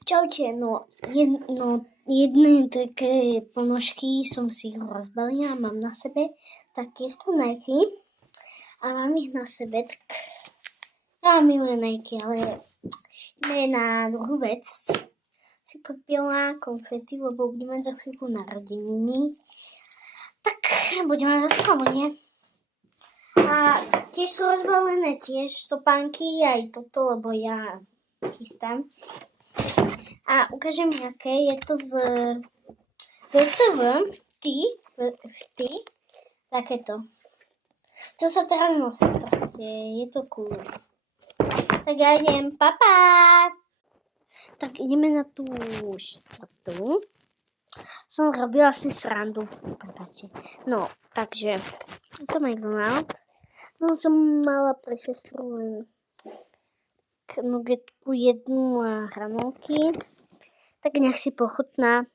Čaute, jedné také ponožky som si ho rozbalila, mám na sebe také Nike a mám ich na sebe, tak ja milujem Nike, ale ideme na druhú vec. Si kúpila konfety, lebo budeme mať za chvíľku narodeniny, tak budeme za slavu, nie? A tiež sú rozbalené tiež topánky, aj toto, lebo ja chystám. A ukážem, aké je to z VTV, takéto. To sa teraz nosí, proste, je to cool. Tak ja idem, papa! Tak ideme na tú štvrtú. Som robila si srandu, prepáčte. No, takže, to McDonald. No, som mala pre sestru len nugetku jednu a hranolky. Tak nech si pochutná.